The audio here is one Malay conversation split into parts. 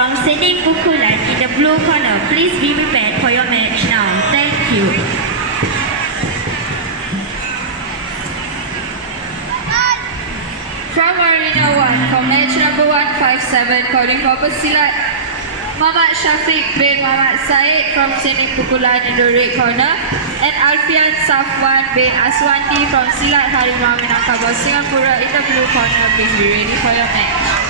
from Seni Pukulan in the blue corner. Please be prepared for your match now. Thank you. From Arena 1, from match number 157, calling for pesilat Muhammad Syafiq bin Muhammad Said from Seni Pukulan in the red corner, and Alfian Safwan bin Aswandi from Silat Harimau Minangkabau Singapura in the blue corner. Please be ready for your match.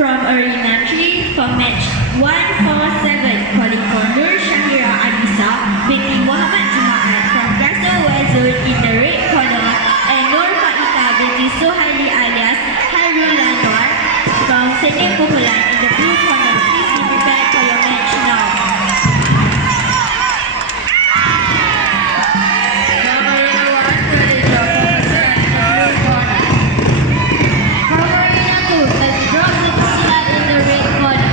From Arena 3, for match 147, calling for Nur Shahira Anissa binti Muhammad Jumaat from Grasa Wazul in the red corner, and Nur Faika binti Suhaili alias Hairul Anwar from Seni Pukulan in the blue corner. Please be prepared for your match now. From Arena 1, ready to drop the pesilat in the blue corner. From Arena 2, let's drop the pesilat in the red corner.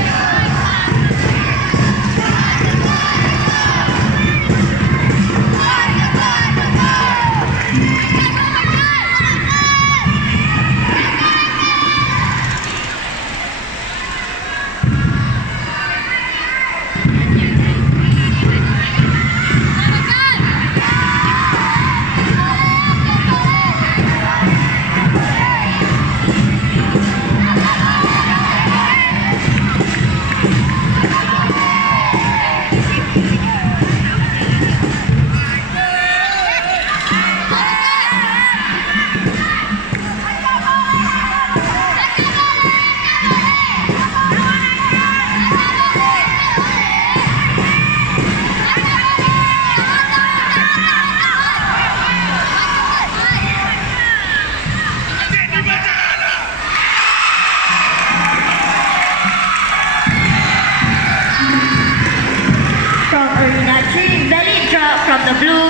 From Arena 3, belly drop from the blue